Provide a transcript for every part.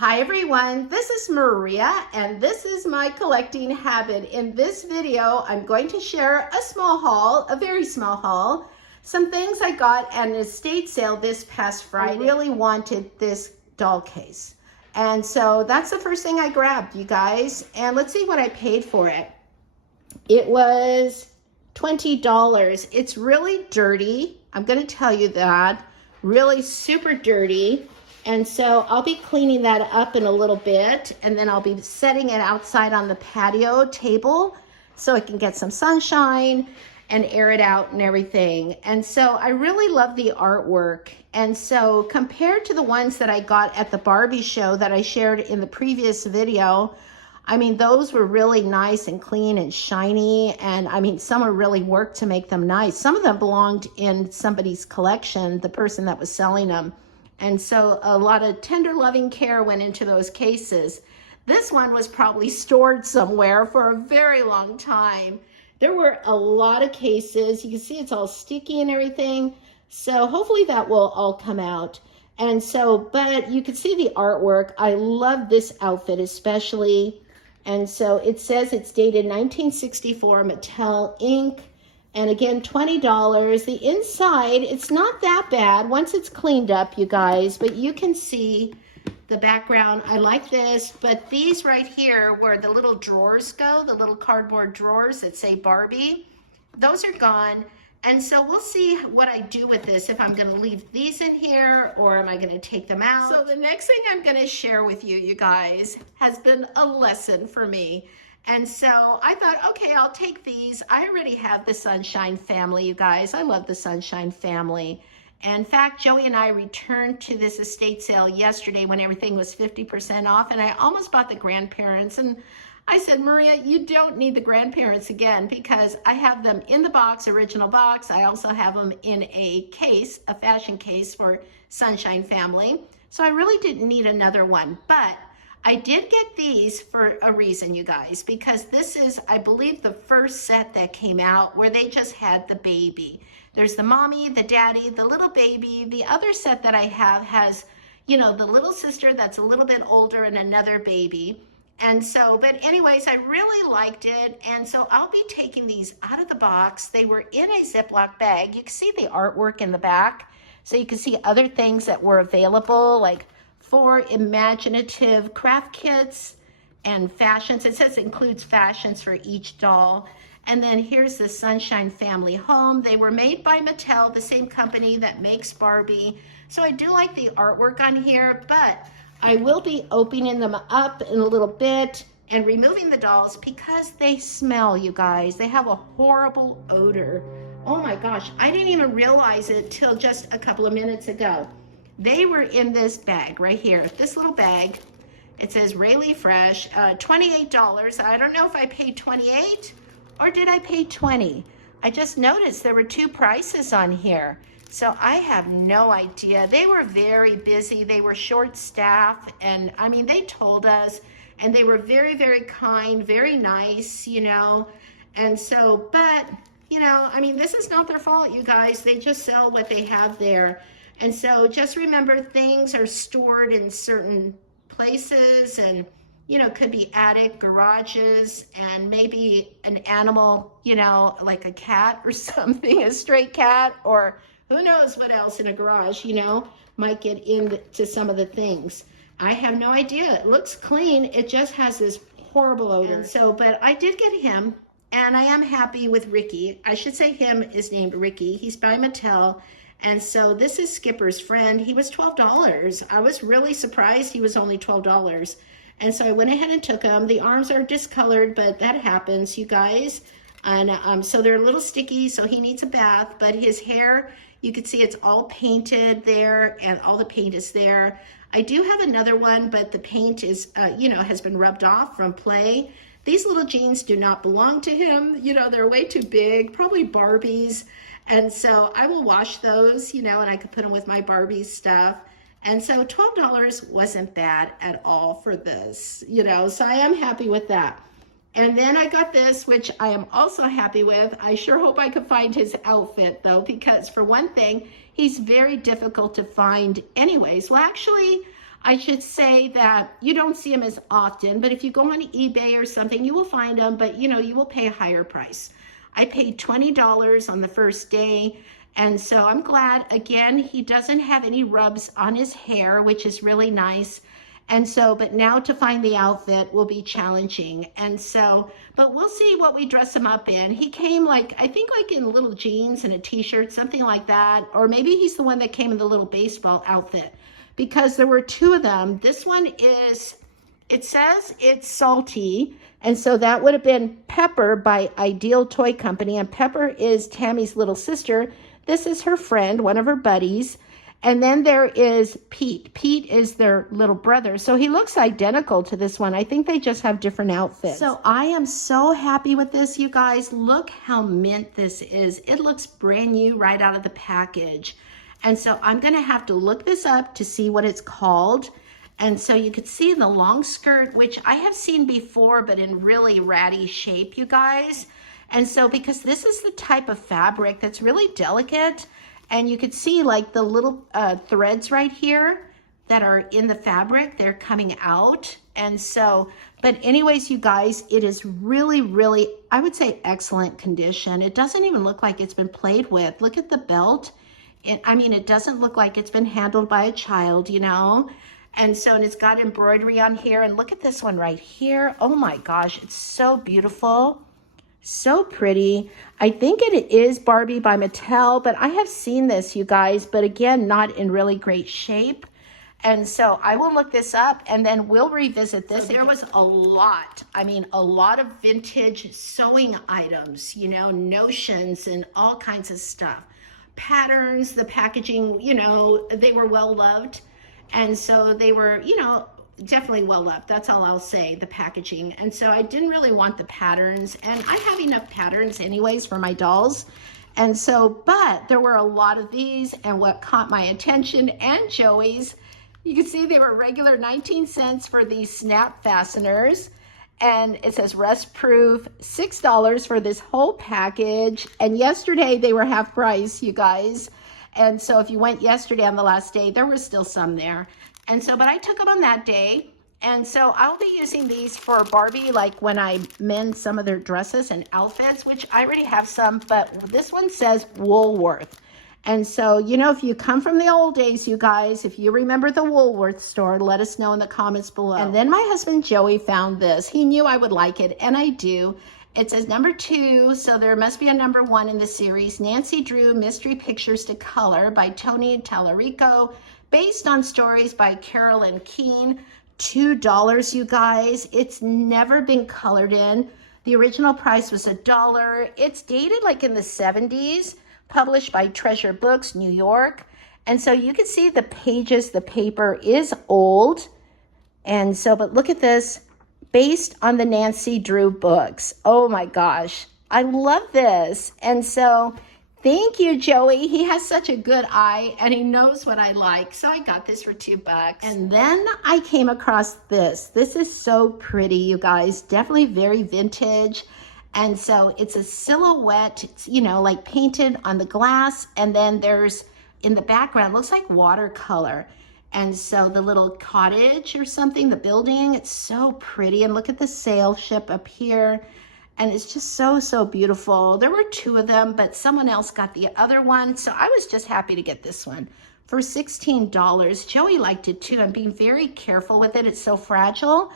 Hi everyone, this is Maria and this is my collecting habit. In this video, I'm going to share a small haul, a very small haul, some things I got at an estate sale this past Friday. I really wanted this doll case. And so that's the first thing I grabbed, you guys. And let's see what I paid for it. It was $20. It's really dirty. I'm going to tell you that. Really super dirty. And so I'll be cleaning that up in a little bit, and then I'll be setting it outside on the patio table so it can get some sunshine and air it out and everything. And so I really love the artwork. And so compared to the ones that I got at the Barbie show that I shared in the previous video, I mean, those were really nice and clean and shiny. And I mean, some are really worked to make them nice. Some of them belonged in somebody's collection, the person that was selling them. And so a lot of tender loving care went into those cases. This one was probably stored somewhere for a very long time. There were a lot of cases. You can see it's all sticky and everything. So hopefully that will all come out. And so, but you can see the artwork. I love this outfit especially. And so it says it's dated 1964, Mattel Inc. And again, $20. The inside, it's not that bad once it's cleaned up, you guys, but you can see the background. I like this, but these right here where the little drawers go, the little cardboard drawers that say Barbie, those are gone. And so we'll see what I do with this, if I'm gonna leave these in here or am I gonna take them out. So the next thing I'm gonna share with you, you guys, has been a lesson for me. And so I thought, okay, I'll take these. I already have the Sunshine family, you guys. I love the Sunshine family. In fact, Joey and I returned to this estate sale yesterday when everything was 50% off, and I almost bought the grandparents. And I said, Maria, you don't need the grandparents again because I have them in the box, original box. I also have them in a case, a fashion case for Sunshine family. So I really didn't need another one, but I did get these for a reason, you guys, because this is, I believe, the first set that came out where they just had the baby. There's the mommy, the daddy, the little baby. The other set that I have has, you know, the little sister that's a little bit older and another baby. And so, but anyways, I really liked it. And so I'll be taking these out of the box. They were in a Ziploc bag. You can see the artwork in the back. So you can see other things that were available, like 4 imaginative craft kits and fashions. It says it includes fashions for each doll. And then here's the Sunshine family home. They were made by Mattel, the same company that makes Barbie. So I do like the artwork on here, but I will be opening them up in a little bit and removing the dolls because they smell, you guys. They have a horrible odor. Oh my gosh, I didn't even realize it till just a couple of minutes ago. They were in this bag right here, this little bag. It says Rayleigh Fresh, $28. I don't know if I paid $28 or did I pay $20. I just noticed there were 2 prices on here. So I have no idea. They were very busy. They were short-staffed, and I mean, they told us, and they were very, very kind, very nice, you know. And so, but, you know, I mean, this is not their fault, you guys. They just sell what they have there. And so just remember, things are stored in certain places and, you know, could be attic, garages, and maybe an animal, you know, like a cat or something, a stray cat, or who knows what else in a garage, you know, might get into some of the things. I have no idea. It looks clean. It just has this horrible odor. And so, but I did get him, and I am happy with Ricky. I should say him is named Ricky. He's by Mattel. And so this is Skipper's friend. He was $12. I was really surprised he was only $12. And so I went ahead and took him. The arms are discolored, but that happens, you guys. And so they're a little sticky, so he needs a bath. But his hair, you can see it's all painted there, and all the paint is there. I do have another one, but the paint is, you know, has been rubbed off from play. These little jeans do not belong to him. You know, they're way too big, probably Barbies. And so I will wash those, you know, and I could put them with my Barbie stuff. And so $12 wasn't bad at all for this, you know, so I am happy with that. And then I got this, which I am also happy with. I sure hope I could find his outfit though, because for one thing, he's very difficult to find anyways. Well, actually, I should say that you don't see them as often, but if you go on eBay or something, you will find them, but you know, you will pay a higher price. I paid $20 on the first day. And so I'm glad, again, he doesn't have any rubs on his hair, which is really nice. And so, but now to find the outfit will be challenging. And so, but we'll see what we dress him up in. He came like, I think like in little jeans and a t-shirt, something like that. Or maybe he's the one that came in the little baseball outfit, because there were two of them. This one is, it says it's salty. And so that would have been Pepper by Ideal Toy Company. And Pepper is Tammy's little sister. This is her friend, one of her buddies. And then there is Pete. Pete is their little brother. So he looks identical to this one. I think they just have different outfits. So I am so happy with this, you guys. Look how mint this is. It looks brand new right out of the package. And so I'm going to have to look this up to see what it's called. And so you could see the long skirt, which I have seen before, but in really ratty shape, you guys. And so because this is the type of fabric that's really delicate, and you could see like the little threads right here that are in the fabric, they're coming out. And so, but anyways, you guys, it is really, really, I would say excellent condition. It doesn't even look like it's been played with. Look at the belt. I mean, it doesn't look like it's been handled by a child, you know? And so, and it's got embroidery on here. And look at this one right here. Oh my gosh, it's so beautiful. So pretty. I think it is Barbie by Mattel, but I have seen this, you guys, but again, not in really great shape. And so I will look this up and then we'll revisit this. So there was a lot, I mean, a lot of vintage sewing items, you know, notions and all kinds of stuff. Patterns, the packaging, you know, they were well loved. And so they were, you know, definitely well loved. That's all I'll say, the packaging. And so I didn't really want the patterns, and I have enough patterns anyways for my dolls. And so, but there were a lot of these, and what caught my attention and Joey's, you can see they were regular 19 cents for these snap fasteners. And it says rust proof, $6 for this whole package. And yesterday they were half price, you guys. And so if you went yesterday on the last day, there were still some there. And so, but I took them on that day. And so I'll be using these for Barbie, like when I mend some of their dresses and outfits, which I already have some, but this one says Woolworth. And so, you know, if you come from the old days, you guys, if you remember the Woolworth store, let us know in the comments below. And then my husband Joey found this. He knew I would like it, and I do. It says number 2, so there must be a number 1 in the series. Nancy Drew Mystery Pictures to Color by Tony Tallarico, based on stories by Carolyn Keene. $2, you guys. It's never been colored in. The original price was $1. It's dated like in the 70s, published by Treasure Books, New York. And so you can see the pages, the paper is old. And so, but look at this, based on the Nancy Drew books. Oh my gosh, I love this. And so thank you, Joey. He has such a good eye and he knows what I like. So I got this for $2. And then I came across this. This is so pretty, you guys. Definitely very vintage. And so it's a silhouette, it's, you know, like painted on the glass. And then there's in the background, looks like watercolor. And so the little cottage or something, the building, it's so pretty. And look at the sail ship up here. And it's just so, so beautiful. There were 2 of them, but someone else got the other one. So I was just happy to get this one for $16. Joey liked it too. I'm being very careful with it. It's so fragile.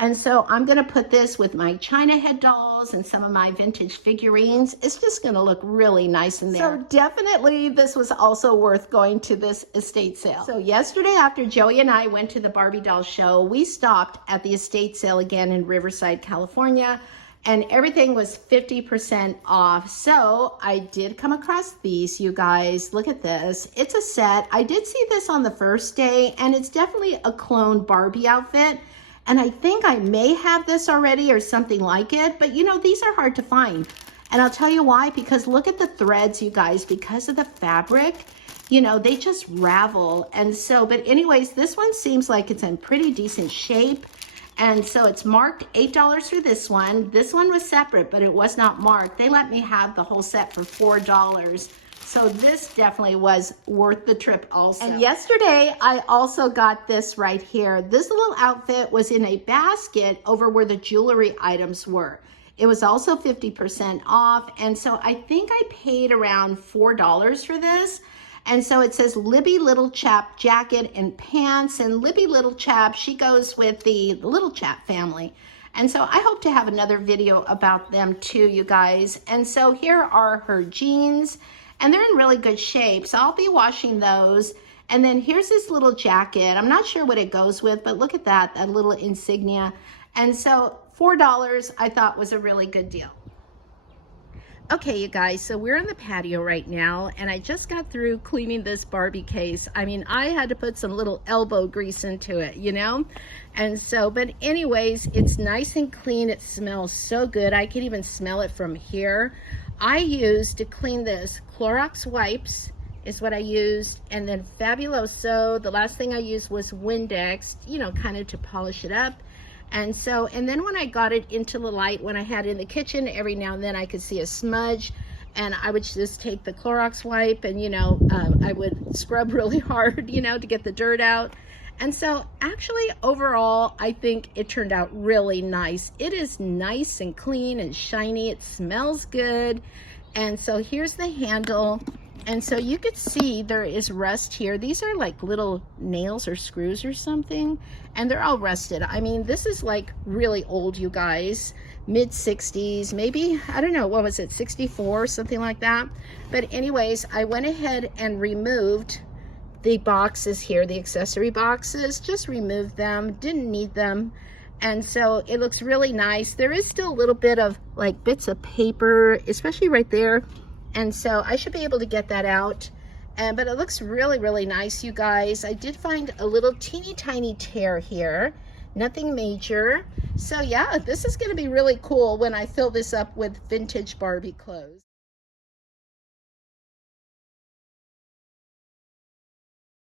And so I'm gonna put this with my China head dolls and some of my vintage figurines. It's just gonna look really nice in there. So definitely this was also worth going to this estate sale. So yesterday after Joey and I went to the Barbie doll show, we stopped at the estate sale again in Riverside, California, and everything was 50% off. So I did come across these, you guys. Look at this. It's a set. I did see this on the first day, and it's definitely a clone Barbie outfit. And I think I may have this already or something like it, but you know, these are hard to find. And I'll tell you why, because look at the threads, you guys, because of the fabric, you know, they just ravel. And so, but anyways, this one seems like it's in pretty decent shape. And so it's marked $8 for this one. This one was separate, but it was not marked. They let me have the whole set for $4. So this definitely was worth the trip also. And yesterday, I also got this right here. This little outfit was in a basket over where the jewelry items were. It was also 50% off. And so I think I paid around $4 for this. And so it says Libby Little Chap jacket and pants. And Libby Little Chap, she goes with the Little Chap family. And so I hope to have another video about them too, you guys. And so here are her jeans. And they're in really good shape, so I'll be washing those. And then here's this little jacket. I'm not sure what it goes with, but look at that little insignia. And so $4 I thought was a really good deal. Okay, you guys, so we're on the patio right now, and I just got through cleaning this Barbie case. I mean, I had to put some little elbow grease into it, you know? And so, but anyways, it's nice and clean. It smells so good. I can even smell it from here. I used to clean this Clorox wipes is what I used, and then Fabuloso. The last thing I used was Windex, you know, kind of to polish it up. And so, and then when I got it into the light, when I had it in the kitchen, every now and then I could see a smudge, and I would just take the Clorox wipe and, you know, I would scrub really hard, you know, to get the dirt out. And so actually overall, I think it turned out really nice. It is nice and clean and shiny. It smells good. And so here's the handle. And so you could see there is rust here. These are like little nails or screws or something, and they're all rusted. I mean, this is like really old, you guys, mid 60s, maybe, I don't know, what was it, 64, something like that. But anyways, I went ahead and removed the boxes here, the accessory boxes, just removed them, didn't need them. And so it looks really nice. There is still a little bit of like bits of paper, especially right there. And so I should be able to get that out. But it looks really, really nice, you guys. I did find a little teeny tiny tear here, nothing major. So yeah, this is gonna be really cool when I fill this up with vintage Barbie clothes.